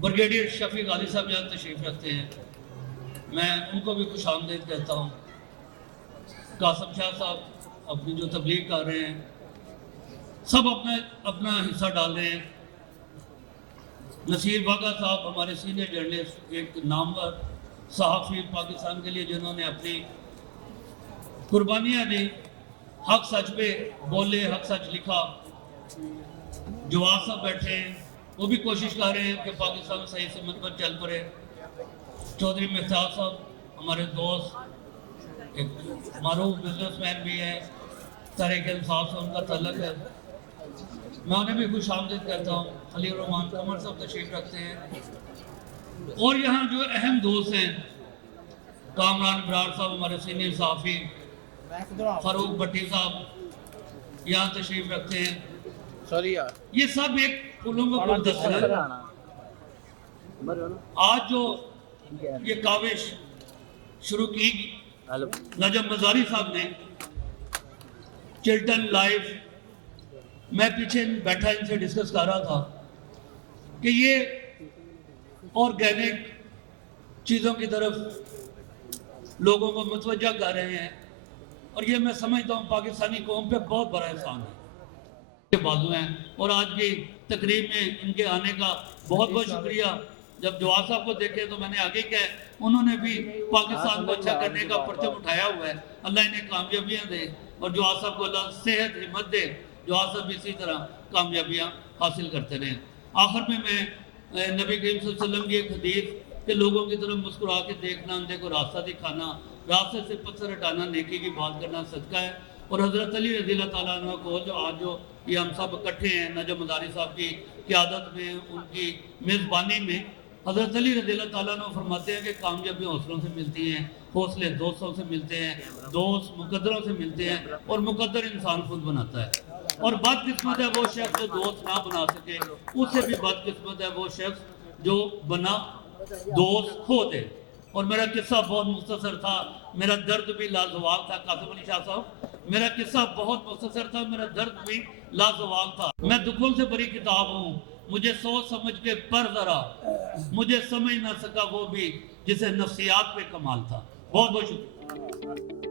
Brigadier Shafiq Ali साहब यहाँ तशरीफ रखते हैं, मैं उनको भी खुश आमदीद कहता हूँ। कासम शाह साहब अपनी जो तबलीग कर रहे हैं, सब अपना अपना हिस्सा डाल रहे हैं। नसीर बागा साहब हमारे सीनियर जर्नलिस्ट, एक नामवर सहाफ़ी पाकिस्तान के लिए, जिन्होंने अपनी कुर्बानियाँ दी, हक सच पे बोले, हक सच लिखा। जवाब साहब बैठे हैं, वो भी कोशिश कर रहे हैं कि पाकिस्तान सही सिमत पर चल पड़े। चौधरी मेहताब साहब हमारे दोस्त, एक मारूफ बिजनेसमैन भी है, तहरीक इंसाफ से उनका तल्लक है, मैं उन्हें भी खुश आमदीद कहता हूँ। खलील रहमान कमर साहब तशरीफ रखते हैं। और यहाँ जो अहम दोस्त हैं, कामरान बरार साहब हमारे सीनियर सहाफ़ी, फारूक भट्टी साहब यहाँ तशरीफ रखते हैं। सॉरी यार, ये सब एक फूलों का गुलदस्ता है। आज जो ये काविश शुरू की नजम मजारी साहब ने, चिल्टन लाइफ, मैं पीछे बैठा इनसे डिस्कस कर रहा था कि ये ऑर्गेनिक चीज़ों की तरफ लोगों को मुतवज्जा कर रहे हैं, और ये मैं समझता हूँ पाकिस्तानी कौम पे बहुत बड़ा एहसान है। ये बाजू हैं, और आज की तकरीब में इनके आने का बहुत बहुत शुक्रिया। जब जवाब साहब को देखे तो मैंने आगे क्या है, उन्होंने भी पाकिस्तान को अच्छा करने का परचम उठाया हुआ है। अल्लाह इन्हें कामयाबियाँ दे, और जवाब साहब को अल्लाह सेहत हिम्मत दे, जवाब साहब भी इसी तरह कामयाबियाँ हासिल करते रहें। आखिर में मैं नबी करीम सल्लल्लाहु अलैहि वसल्लम की एक हदीस कि लोगों की तरफ मुस्कुरा के देखना, अंधे को रास्ता दिखाना, रास्ते से पत्थर हटाना, नेकी की बात करना सदका है। और हज़रत अली रज़ी अल्लाह तआला अन्हु को, जो आज जो ये हम सब इकट्ठे हैं नजम मदारी साहब की क़यादत में, उनकी मेज़बानी में, हज़रत अली रज़ी अल्लाह तआला अन्हु फरमाते हैं कि कामयाबी हौसलों से मिलती हैं, हौसले दोस्तों से मिलते हैं, दोस्त मुकद्दरों से मिलते हैं, और मुकद्दर इंसान खुद बनाता है। और बदकिस्मत है वो शख्स जो दोस्त ना बना सके, उससे भी बदकिस्मत है वो शख्स जो बना दोस्त खो दे। और मेरा किस्सा बहुत मुख्तसर था, मेरा दर्द भी लाजवाब था। कासिम अली शाह साहब, मेरा किस्सा बहुत मुख्तसर था, मेरा दर्द भी लाजवाब था। मैं दुखों से भरी किताब हूँ, मुझे सोच समझ के पर जरा, मुझे समझ ना सका वो भी जिसे नफ्सियात पे कमाल था। बहुत बहुत शुक्रिया।